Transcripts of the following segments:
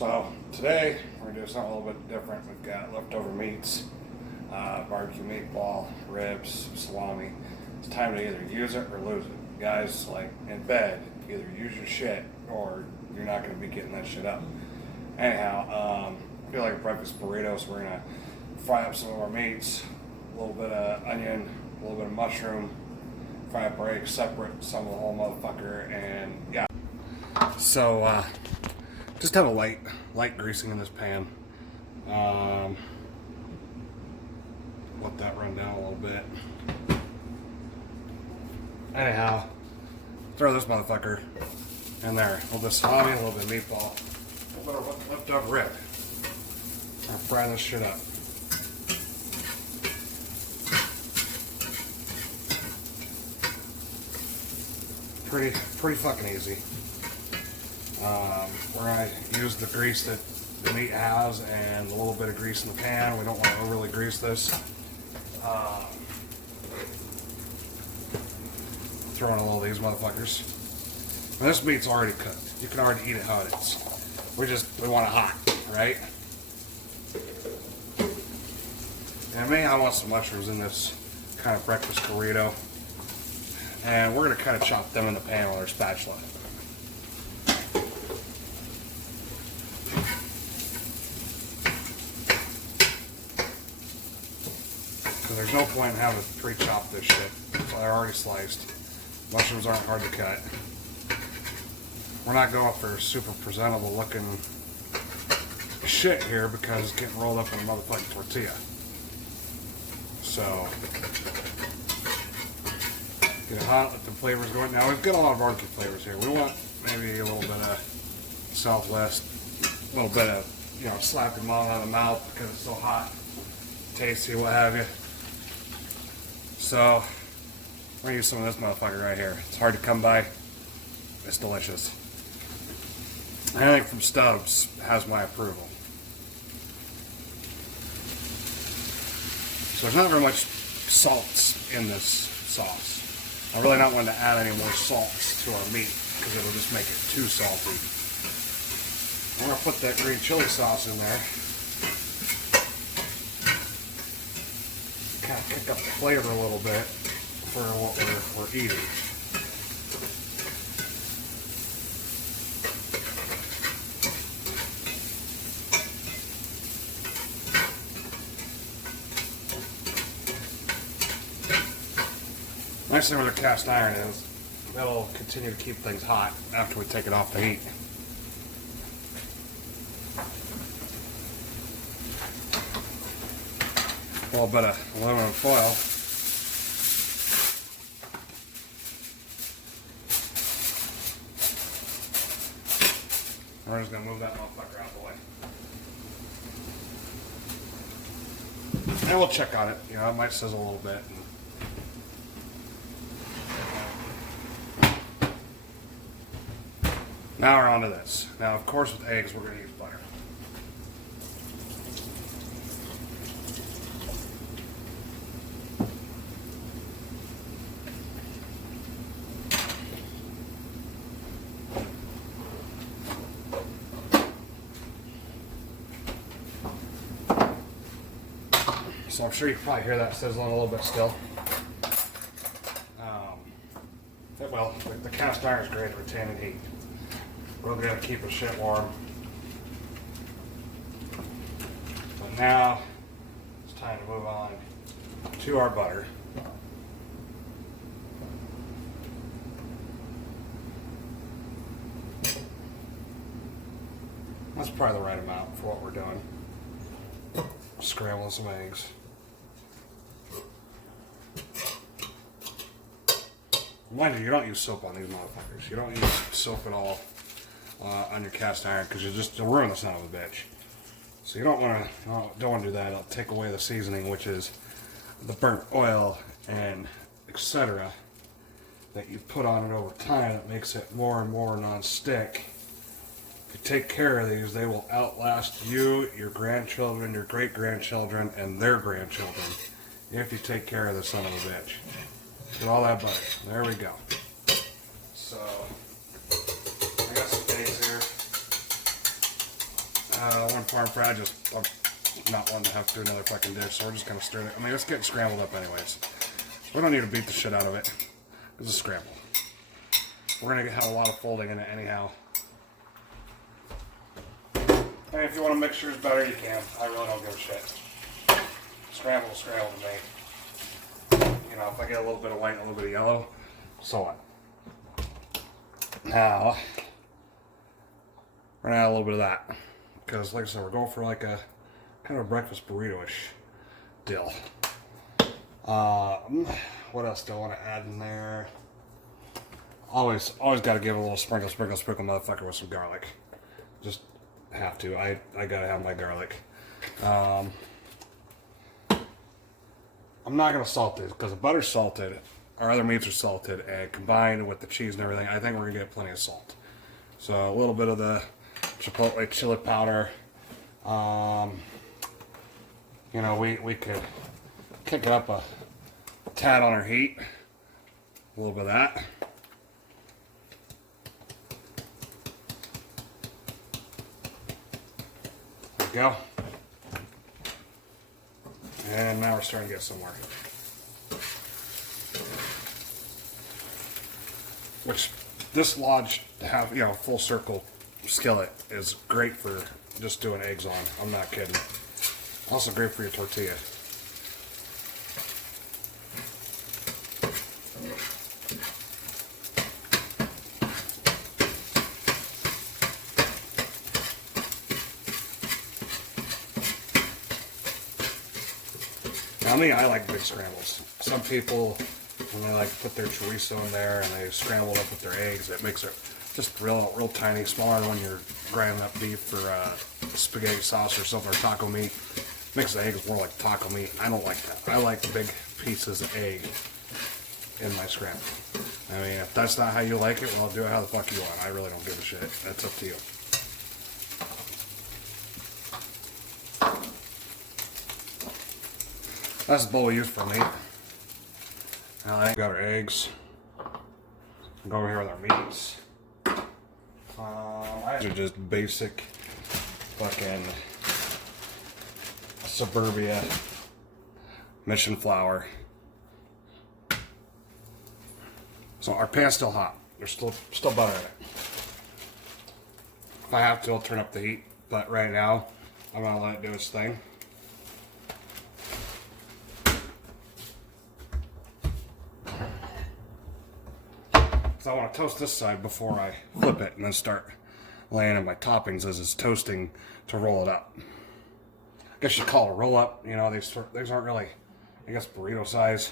So today we're gonna do something a little bit different. We've got leftover meats, barbecue meatball, ribs, salami. It's time to either use it or lose it. Guys, like in bed, either use your shit or you're not gonna be getting that shit up. Anyhow, I feel like a breakfast burrito, so we're gonna fry up some of our meats, a little bit of onion, a little bit of mushroom, fry up our eggs separate, some of the whole motherfucker, and yeah. So, just have a light greasing in this pan. Let that run down a little bit. Anyhow, throw this motherfucker in there. A little bit of salami, a little bit of meatball, a little bit of leftover rib. I'm frying this shit up. Pretty fucking easy. We're going to use the grease that the meat has and a little bit of grease in the pan. We don't want to overly grease this. Throw in a little of these motherfuckers. And this meat's already cooked. You can already eat it how it is. We want it hot, right? And me, I want some mushrooms in this kind of breakfast burrito. And we're going to kind of chop them in the pan with our spatula. There's no point in having to pre-chop this shit. So they're already sliced. Mushrooms aren't hard to cut. We're not going for super presentable looking shit here because it's getting rolled up in a motherfucking tortilla. So, get it hot, let the flavors go in. Now we've got a lot of barbecue flavors here. We want maybe a little bit of Southwest, a little bit of, slap your mom out of the mouth because it's so hot, tasty, what have you. So, we're going to use some of this motherfucker right here. It's hard to come by. It's delicious. Anything from Stubbs has my approval. So there's not very much salts in this sauce. I'm really not wanting to add any more salts to our meat because it'll just make it too salty. I'm going to put that green chili sauce in there. Kind of pick up the flavor a little bit for what we're eating. Nice thing with a cast iron is that'll continue to keep things hot after we take it off the heat. A little bit of aluminum foil. We're just going to move that motherfucker out of the way. And we'll check on it. It might sizzle a little bit. Now we're on to this. Now, of course, with eggs, we're going to use butter. So I'm sure you can probably hear that sizzling a little bit still. Well, the cast iron is great at retaining heat. We're going to keep the shit warm. But now it's time to move on to our butter. That's probably the right amount for what we're doing. Scrambling some eggs. Mind you, you don't use soap on these motherfuckers. You don't use soap at all on your cast iron because you'll ruin the son of a bitch. So you don't want to do that. It'll take away the seasoning, which is the burnt oil and etc. that you put on it over time. That makes it more and more non-stick. If you take care of these, they will outlast you, your grandchildren, your great-grandchildren, and their grandchildren if you take care of the son of a bitch. Get all that butter. There we go. So, I got some eggs here. One farm fried, I'm not wanting to have to do another fucking dish, so we're just gonna stir it. I mean, it's getting scrambled up anyways. We don't need to beat the shit out of it. It's a scramble. We're gonna have a lot of folding in it anyhow. And if you want to mix yours better, you can. I really don't give a shit. Scramble to me. You know, if I get a little bit of white and a little bit of yellow, so what? Now, we're gonna add a little bit of that. Because, like I said, we're going for like a kind of a breakfast burrito-ish deal. What else do I want to add in there? Always got to give it a little sprinkle motherfucker with some garlic. Just have to. I gotta have my garlic. I'm not gonna salt it because the butter's salted, our other meats are salted, and combined with the cheese and everything, I think we're gonna get plenty of salt. So a little bit of the chipotle chili powder. You know, we could kick it up a tad on our heat. A little bit of that. There we go. And now we're starting to get somewhere. Which this Lodge have, you know, full circle skillet is great for just doing eggs on. I'm not kidding. Also great for your tortilla. Now me, I like big scrambles. Some people, when they like put their chorizo in there and they scramble it up with their eggs, it makes it just real tiny, smaller than when you're grinding up beef for spaghetti sauce or something, or taco meat. Makes the eggs more like taco meat. I don't like that. I like big pieces of egg in my scramble. I mean, if that's not how you like it, well, do it how the fuck you want. I really don't give a shit. That's up to you. That's the bowl we use for meat. Now we got our eggs. Go over here with our meats. These are just basic fucking Suburbia mission flour. So our pan's still hot. There's still butter in it. If I have to, I'll turn up the heat. But right now, I'm gonna let it do its thing. So I want to toast this side before I flip it and then start laying in my toppings as it's toasting to roll it up. I guess you call it a roll up. You know, these aren't really, I guess, burrito size.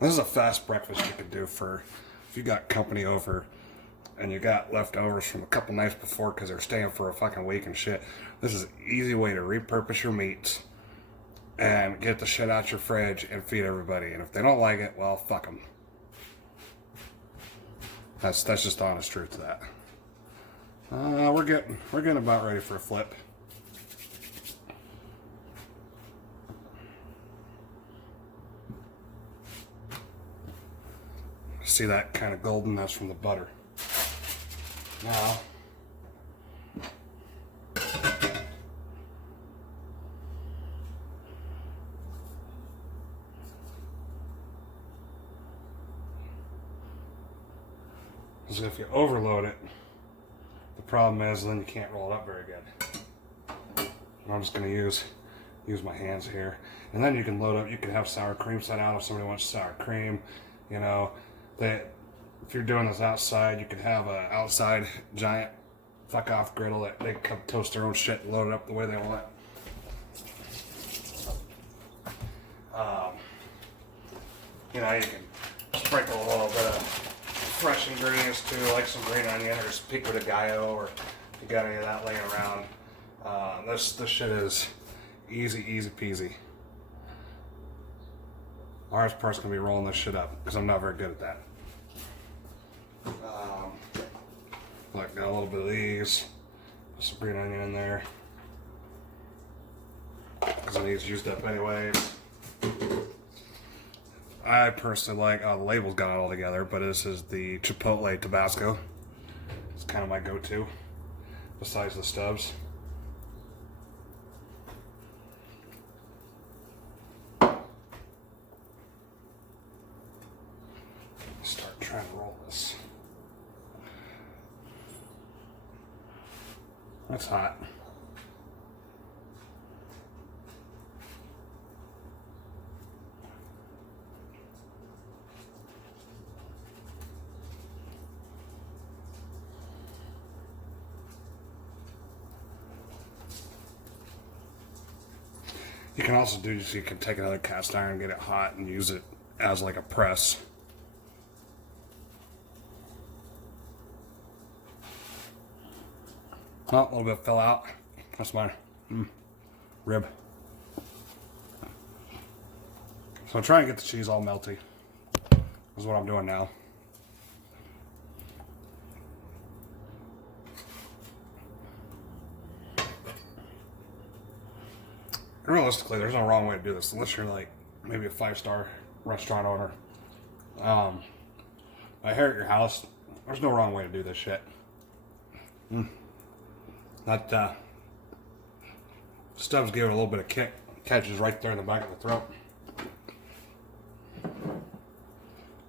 This is a fast breakfast you can do for if you got company over and you got leftovers from a couple nights before because they're staying for a fucking week and shit. This is an easy way to repurpose your meats and get the shit out your fridge and feed everybody. And if they don't like it, well, fuck them. That's just honest truth to that. We're getting about ready for a flip. See that kind of golden? That's from the butter. Now, because if you overload it, the problem is then you can't roll it up very good. And I'm just going to use my hands here, and then you can load up. You can have sour cream set out if somebody wants sour cream. You know, if you're doing this outside, you could have an outside giant fuck off griddle that they can toast their own shit and load it up the way they want. You know, you can sprinkle a little bit of fresh ingredients too, like some green onion or some pico de gallo, or if you got any of that laying around. This shit is easy peasy. Lars part's gonna be rolling this shit up because I'm not very good at that. Like, got a little bit of these, put some green onion in there because I need used up anyways. I personally like, the label's got it all together, but this is the Chipotle Tabasco. It's kind of my go-to, besides the Stubbs. Start trying to roll this. That's hot. You can also do this, you can take another cast iron, get it hot, and use it as like a press. Oh, a little bit fell out. That's my rib. So I'm trying to get the cheese all melty. That's what I'm doing now. Realistically, there's no wrong way to do this unless you're like maybe a 5-star restaurant owner. I hear at your house, there's no wrong way to do this shit. That Stubbs gave it a little bit of kick. Catches right there in the back of the throat.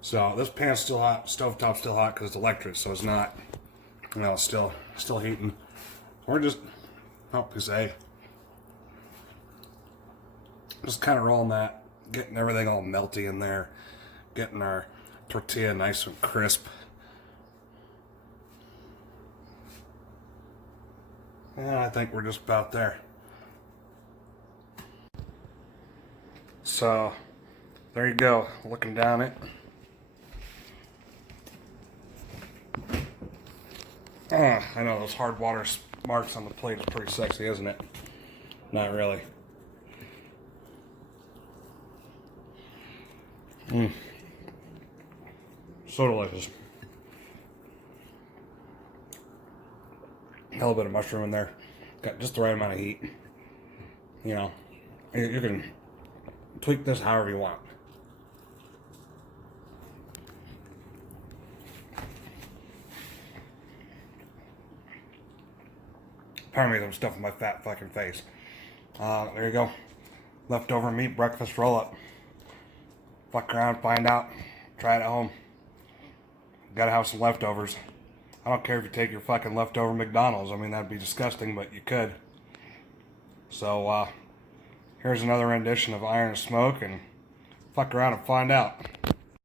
So this pan's still hot, stovetop's still hot because it's electric, so it's not, it's still heating. We're just, just kind of rolling that, getting everything all melty in there, getting our tortilla nice and crisp. And I think we're just about there. So, there you go, looking down it. I know those hard water marks on the plate is pretty sexy, isn't it? Not really. So delicious. A little bit of mushroom in there. Got just the right amount of heat. You know, you can tweak this however you want. Pardon me, I'm stuffing my fat fucking face. There you go. Leftover meat breakfast roll up. Fuck around, find out. Try it at home. Gotta have some leftovers. I don't care if you take your fucking leftover McDonald's. I mean, that'd be disgusting, but you could. So, here's another rendition of Iron Smoke, and fuck around and find out.